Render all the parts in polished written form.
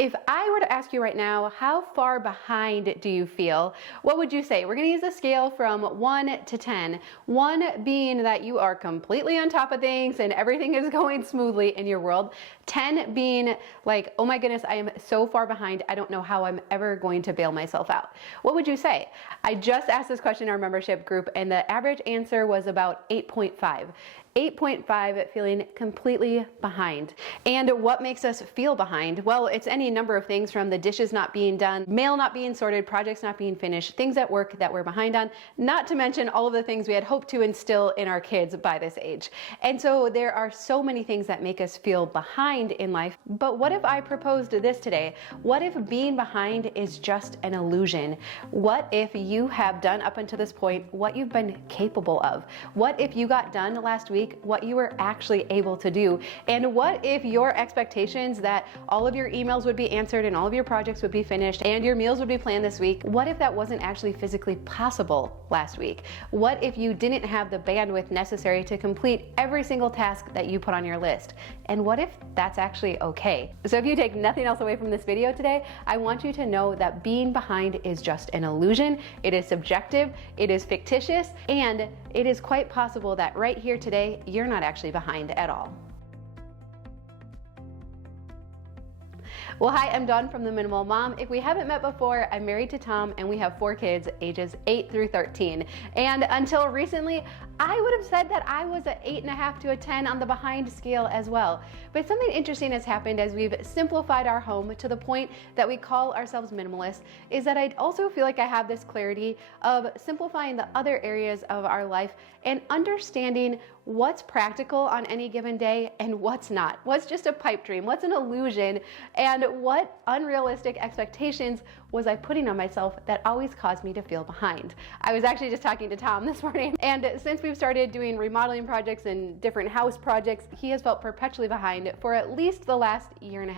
If I were to ask you right now, how far behind do you feel? What would you say? We're going to use a scale from 1 to 10. 1 being that you are completely on top of things and everything is going smoothly in your world. 10 being like, oh my goodness, I am so far behind. I don't know how I'm ever going to bail myself out. What would you say? I just asked this question in our membership group and the average answer was about 8.5. 8.5, feeling completely behind. And what makes us feel behind? Well, it's any number of things, from the dishes not being done, mail not being sorted, projects not being finished, things at work that we're behind on, not to mention all of the things we had hoped to instill in our kids by this age. And so there are so many things that make us feel behind in life. But what if I proposed this today? What if being behind is just an illusion? What if you have done up until this point what you've been capable of? What if you got done last week what you were actually able to do? And what if your expectations that all of your emails would be answered and all of your projects would be finished and your meals would be planned this week, what if that wasn't actually physically possible last week? What if you didn't have the bandwidth necessary to complete every single task that you put on your list? And what if that's actually okay? So if you take nothing else away from this video today, I want you to know that being behind is just an illusion. It is subjective, it is fictitious, and it is quite possible that right here today, you're not actually behind at all. Well, hi, I'm Dawn from The Minimal Mom. If we haven't met before, I'm married to Tom and we have 4 kids, ages 8 through 13. And until recently, I would have said that I was an 8.5 to a 10 on the behind scale as well. But something interesting has happened as we've simplified our home to the point that we call ourselves minimalist, is that I also feel like I have this clarity of simplifying the other areas of our life and understanding what's practical on any given day and what's not. What's just a pipe dream? What's an illusion? And what unrealistic expectations was I putting on myself that always caused me to feel behind? I was actually just talking to Tom this morning, and since we've started doing remodeling projects and different house projects, he has felt perpetually behind for at least the last 1.5 years.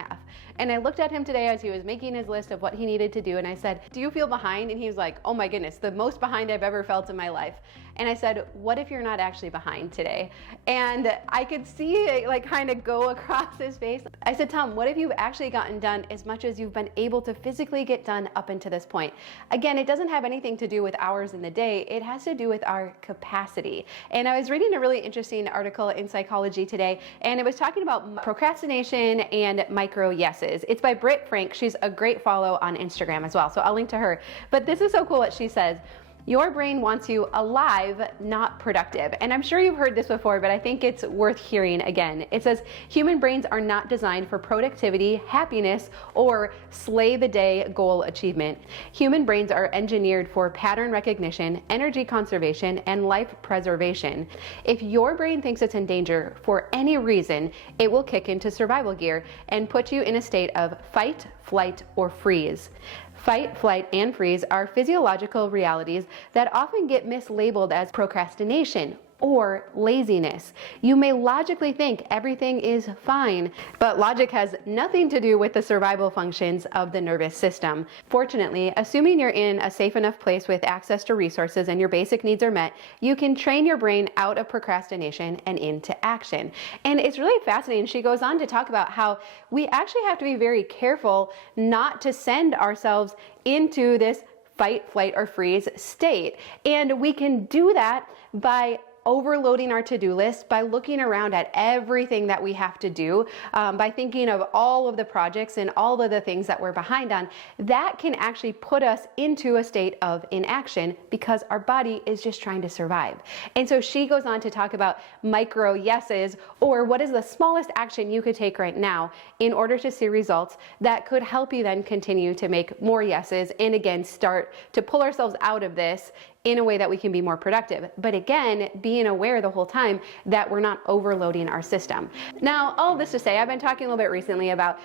And I looked at him today as he was making his list of what he needed to do, and I said, do you feel behind? And he was like, oh my goodness, the most behind I've ever felt in my life. And I said, what if you're not actually behind today? And I could see it like kind of go across his face. I said, Tom, what if you've actually gotten done as much as you've been able to physically get done up until this point? Again, it doesn't have anything to do with hours in the day. It has to do with our capacity. And I was reading a really interesting article in Psychology today, and it was talking about procrastination and micro yeses. It's by Britt Frank. She's a great follow on Instagram as well, so I'll link to her. But this is so cool what she says. Your brain wants you alive, not productive. And I'm sure you've heard this before, but I think it's worth hearing again. It says, human brains are not designed for productivity, happiness, or slay the day goal achievement. Human brains are engineered for pattern recognition, energy conservation, and life preservation. If your brain thinks it's in danger for any reason, it will kick into survival gear and put you in a state of fight, flight, or freeze. Fight, flight, and freeze are physiological realities that often get mislabeled as procrastination or laziness. You may logically think everything is fine, but logic has nothing to do with the survival functions of the nervous system. Fortunately, assuming you're in a safe enough place with access to resources and your basic needs are met, you can train your brain out of procrastination and into action. And it's really fascinating. She goes on to talk about how we actually have to be very careful not to send ourselves into this fight, flight, or freeze state. And we can do that by overloading our to-do list, by looking around at everything that we have to do, by thinking of all of the projects and all of the things that we're behind on. That can actually put us into a state of inaction because our body is just trying to survive. And so she goes on to talk about micro yeses, or what is the smallest action you could take right now in order to see results that could help you then continue to make more yeses and again start to pull ourselves out of this in a way that we can be more productive. But again, being aware the whole time that we're not overloading our system. Now, all this to say, I've been talking a little bit recently about,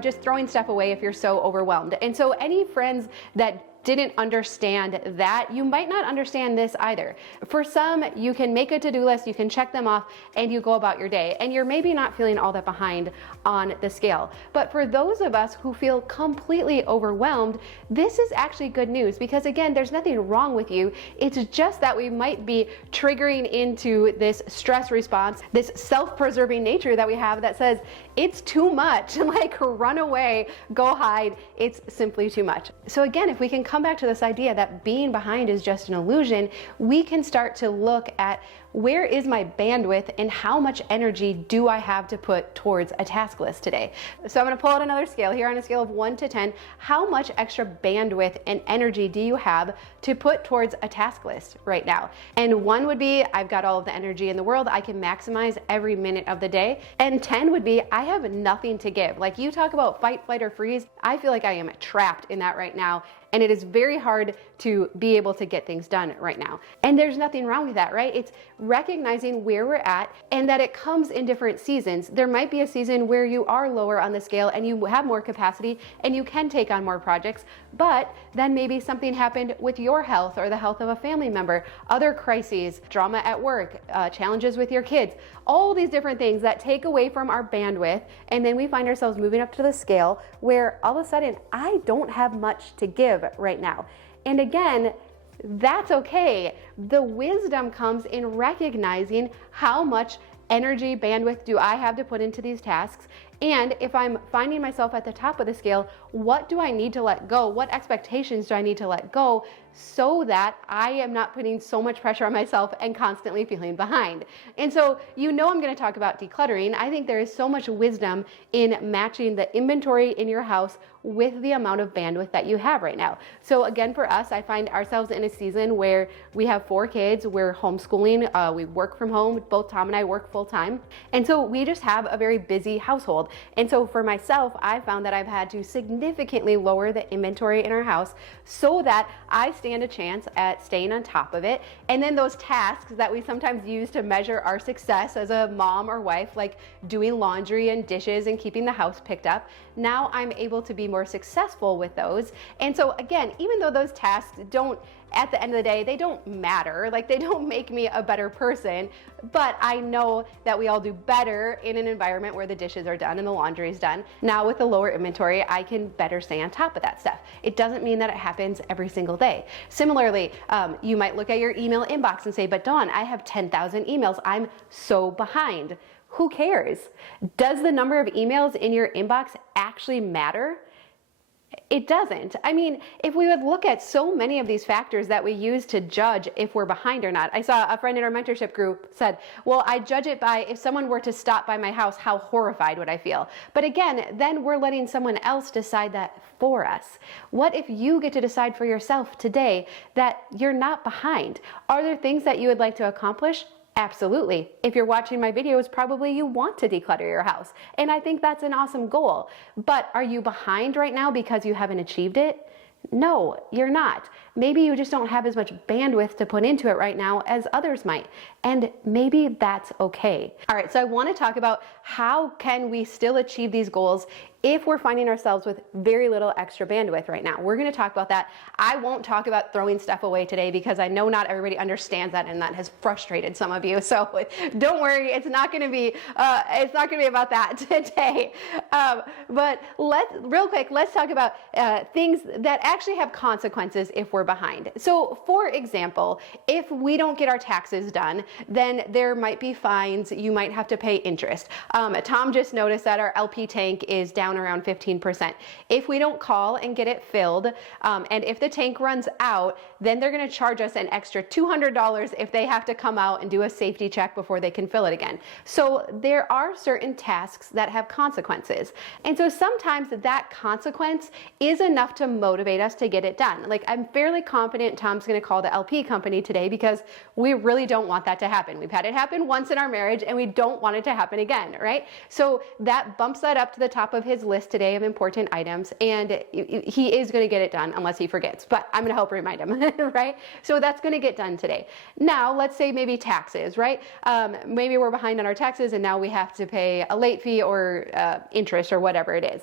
just throwing stuff away if you're so overwhelmed. And so any friends that didn't understand that, you might not understand this either. For some, you can make a to-do list, you can check them off, and you go about your day, and you're maybe not feeling all that behind on the scale. But for those of us who feel completely overwhelmed, this is actually good news, because again, there's nothing wrong with you. It's just that we might be triggering into this stress response, this self-preserving nature that we have that says, it's too much, like run away, go hide, it's simply too much. So again, if we can come back to this idea that being behind is just an illusion, we can start to look at where is my bandwidth and how much energy do I have to put towards a task list today. So I'm gonna pull out another scale here on a scale of 1 to 10. How much extra bandwidth and energy do you have to put towards a task list right now? And 1 would be, I've got all of the energy in the world, I can maximize every minute of the day. And 10 would be, I have nothing to give. Like, you talk about fight, flight, or freeze, I feel like I am trapped in that right now. And it is very hard to be able to get things done right now. And there's nothing wrong with that, right? It's recognizing where we're at and that it comes in different seasons. There might be a season where you are lower on the scale and you have more capacity and you can take on more projects, but then maybe something happened with your health or the health of a family member, other crises, drama at work, challenges with your kids, all these different things that take away from our bandwidth. And then we find ourselves moving up to the scale where all of a sudden, I don't have much to give right now. And again, that's okay. The wisdom comes in recognizing how much energy, bandwidth do I have to put into these tasks. And if I'm finding myself at the top of the scale, what do I need to let go? What expectations do I need to let go so that I am not putting so much pressure on myself and constantly feeling behind? And so, I'm going to talk about decluttering. I think there is so much wisdom in matching the inventory in your house with the amount of bandwidth that you have right now. So again, for us, I find ourselves in a season where we have 4 kids, we're homeschooling, we work from home, both Tom and I work full time. And so we just have a very busy household. And so for myself, I found that I've had to significantly lower the inventory in our house so that I stand a chance at staying on top of it. And then those tasks that we sometimes use to measure our success as a mom or wife, like doing laundry and dishes and keeping the house picked up, now I'm able to be more successful with those. And so again, even though those tasks don't, at the end of the day, they don't matter, like they don't make me a better person, but I know that we all do better in an environment where the dishes are done and the laundry is done. Now with the lower inventory, I can better stay on top of that stuff. It doesn't mean that it happens every single day. Similarly, you might look at your email inbox and say, but Dawn, I have 10,000 emails. I'm so behind. Who cares? Does the number of emails in your inbox actually matter? It doesn't. I mean, if we would look at so many of these factors that we use to judge if we're behind or not. I saw a friend in our mentorship group said, well, I judge it by if someone were to stop by my house, how horrified would I feel? But again, then we're letting someone else decide that for us. What if you get to decide for yourself today that you're not behind? Are there things that you would like to accomplish? Absolutely. If you're watching my videos, probably you want to declutter your house. And I think that's an awesome goal. But are you behind right now because you haven't achieved it? No, you're not. Maybe you just don't have as much bandwidth to put into it right now as others might. And maybe that's okay. All right, so I want to talk about how can we still achieve these goals if we're finding ourselves with very little extra bandwidth right now. We're going to talk about that. I won't talk about throwing stuff away today because I know not everybody understands that, and that has frustrated some of you. So don't worry, it's not going to be about that today. But real quick, let's talk about things that actually have consequences if we're behind. So for example, if we don't get our taxes done, then there might be fines. You might have to pay interest. Tom just noticed that our LP tank is down around 15%. If we don't call and get it filled, and if the tank runs out, then they're going to charge us an extra $200 if they have to come out and do a safety check before they can fill it again. So there are certain tasks that have consequences. And so sometimes that consequence is enough to motivate us to get it done. Like, I'm fairly confident Tom's going to call the LP company today because we really don't want that to happen. We've had it happen once in our marriage and we don't want it to happen again, right? So that bumps that up to the top of his list today of important items, and he is going to get it done unless he forgets, but I'm going to help remind him, right? So that's going to get done today. Now, let's say maybe taxes, right? Maybe we're behind on our taxes and now we have to pay a late fee or interest or whatever it is.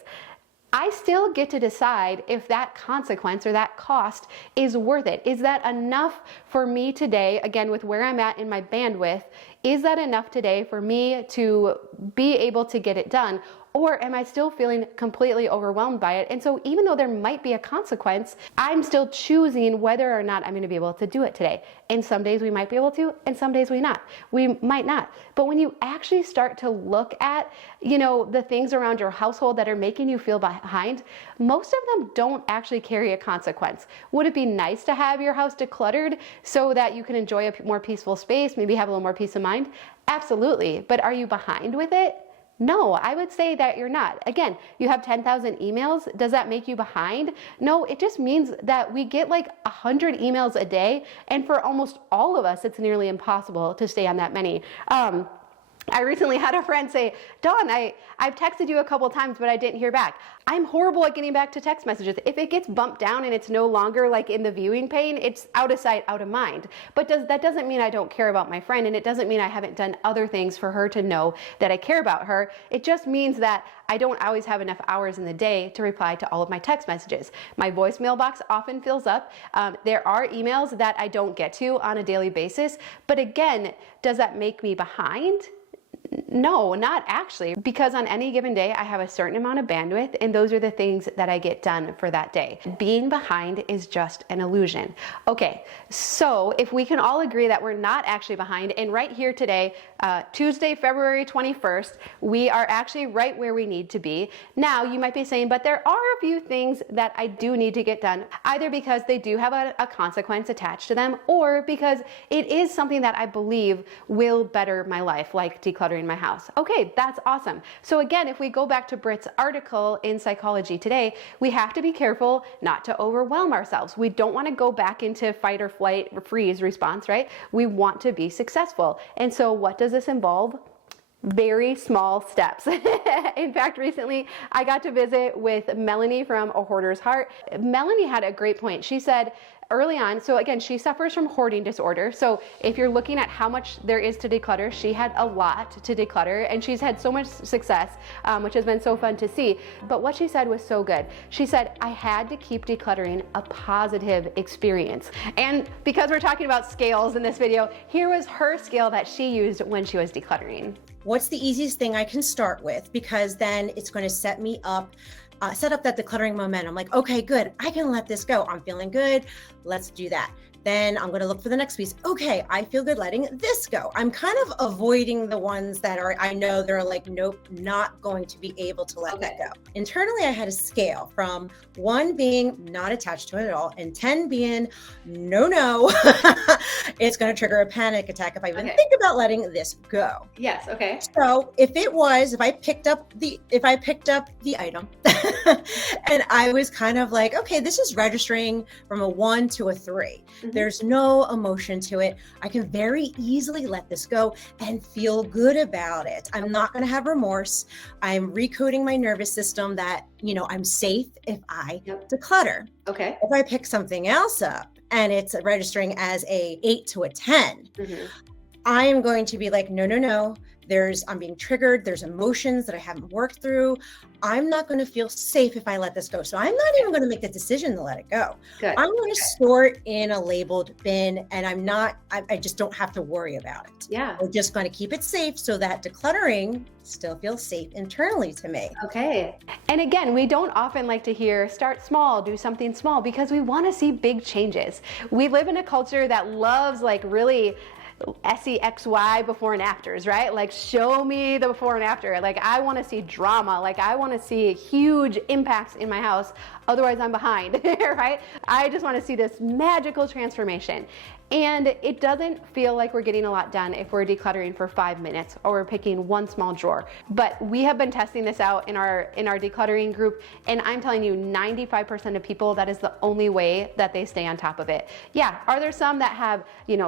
I still get to decide if that consequence or that cost is worth it. Is that enough for me today, again, with where I'm at in my bandwidth, is that enough today for me to be able to get it done? Or am I still feeling completely overwhelmed by it? And so even though there might be a consequence, I'm still choosing whether or not I'm going to be able to do it today. And some days we might be able to, and some days we might not. But when you actually start to look at, the things around your household that are making you feel behind, most of them don't actually carry a consequence. Would it be nice to have your house decluttered so that you can enjoy a more peaceful space, maybe have a little more peace of mind? Absolutely. But are you behind with it? No, I would say that you're not. Again, you have 10,000 emails. Does that make you behind? No, it just means that we get like 100 emails a day. And for almost all of us, it's nearly impossible to stay on that many. I recently had a friend say, Dawn, I've texted you a couple times, but I didn't hear back. I'm horrible at getting back to text messages. If it gets bumped down and it's no longer like in the viewing pane, it's out of sight, out of mind. But that doesn't mean I don't care about my friend, and it doesn't mean I haven't done other things for her to know that I care about her. It just means that I don't always have enough hours in the day to reply to all of my text messages. My voicemail box often fills up. There are emails that I don't get to on a daily basis. But again, does that make me behind? No, not actually, because on any given day, I have a certain amount of bandwidth, and those are the things that I get done for that day. Being behind is just an illusion. Okay, so if we can all agree that we're not actually behind, and right here today, Tuesday, February 21st, we are actually right where we need to be. Now, you might be saying, but there are a few things that I do need to get done, either because they do have a consequence attached to them, or because it is something that I believe will better my life, like decluttering my house. Okay, that's awesome. So again, if we go back to Britt's article in Psychology Today, we have to be careful not to overwhelm ourselves. We don't want to go back into fight or flight or freeze response, right? We want to be successful. And so what does this involve? Very small steps. In fact, recently I got to visit with Melanie from A Hoarder's Heart. Melanie had a great point. She said, early on, so again, she suffers from hoarding disorder. So if you're looking at how much there is to declutter, she had a lot to declutter, and she's had so much success, which has been so fun to see. But what she said was so good. She said, I had to keep decluttering a positive experience. And because we're talking about scales in this video, here was her scale that she used when she was decluttering. What's the easiest thing I can start with? Because then it's going to set me up set up that decluttering momentum. Like, okay, good. I can let this go. I'm feeling good. Let's do that. Then I'm going to look for the next piece. Okay, I feel good letting this go. I'm kind of avoiding the ones that I know they're like, nope, not going to be able to let that go. Internally, I had a scale from 1 being not attached to it at all, and 10 being no, it's going to trigger a panic attack if I even think about letting this go. Yes. Okay. So if I picked up the item and I was kind of like, okay, this is registering from a 1 to a 3. There's no emotion to it. I can very easily let this go and feel good about it. I'm not going to have remorse. I'm recoding my nervous system that, I'm safe if I declutter. Okay. If I pick something else up and it's registering as a 8 to a 10, I am going to be like, no. I'm being triggered. There's emotions that I haven't worked through. I'm not going to feel safe if I let this go. So I'm not even going to make the decision to let it go. Good. I'm going to store it in a labeled bin, and I just don't have to worry about it. Yeah. We're just going to keep it safe so that decluttering still feels safe internally to me. Okay. And again, we don't often like to hear start small, do something small, because we want to see big changes. We live in a culture that loves really SEXY before and afters, right? Like, show me the before and after. Like, I want to see drama. Like, I want to see huge impacts in my house. Otherwise, I'm behind, right? I just want to see this magical transformation. And it doesn't feel like we're getting a lot done if we're decluttering for 5 minutes or we're picking one small drawer. But we have been testing this out in our decluttering group, and I'm telling you, 95% of people, that is the only way that they stay on top of it. Yeah, are there some that have,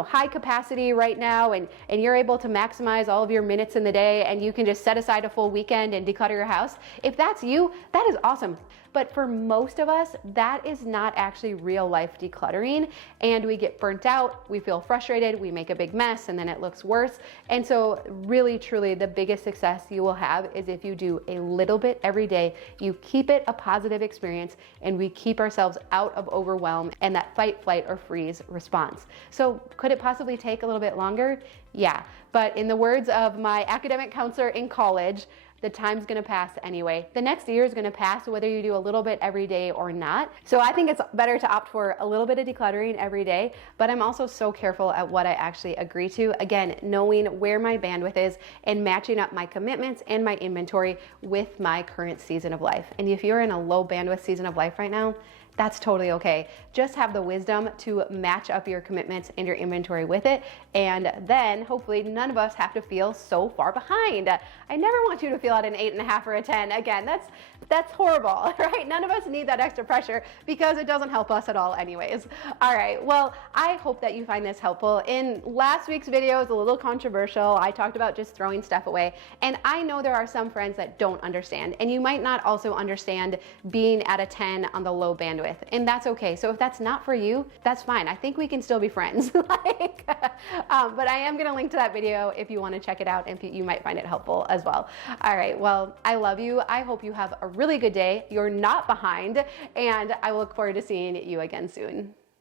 high capacity, right now and you're able to maximize all of your minutes in the day and you can just set aside a full weekend and declutter your house, if that's you, that is awesome. But for most of us, that is not actually real life decluttering, and we get burnt out, we feel frustrated, we make a big mess, and then it looks worse. And so really, truly, the biggest success you will have is if you do a little bit every day, you keep it a positive experience, and we keep ourselves out of overwhelm and that fight, flight, or freeze response. So could it possibly take a little bit longer? Yeah, but in the words of my academic counselor in college, the time's gonna pass anyway. The next year is gonna pass whether you do a little bit every day or not. So I think it's better to opt for a little bit of decluttering every day, but I'm also so careful at what I actually agree to. Again, knowing where my bandwidth is and matching up my commitments and my inventory with my current season of life. And if you're in a low bandwidth season of life right now, that's totally okay. Just have the wisdom to match up your commitments and your inventory with it, and then hopefully none of us have to feel so far behind. I never want you to feel at an 8.5 or a 10. Again, that's horrible, right? None of us need that extra pressure because it doesn't help us at all anyways. All right, well, I hope that you find this helpful. In last week's video, it was a little controversial. I talked about just throwing stuff away, and I know there are some friends that don't understand, and you might not also understand being at a 10 on the low bandwidth. And that's okay. So if that's not for you, that's fine. I think we can still be friends. But I am going to link to that video if you want to check it out, and you might find it helpful as well. All right. Well, I love you. I hope you have a really good day. You're not behind, and I look forward to seeing you again soon.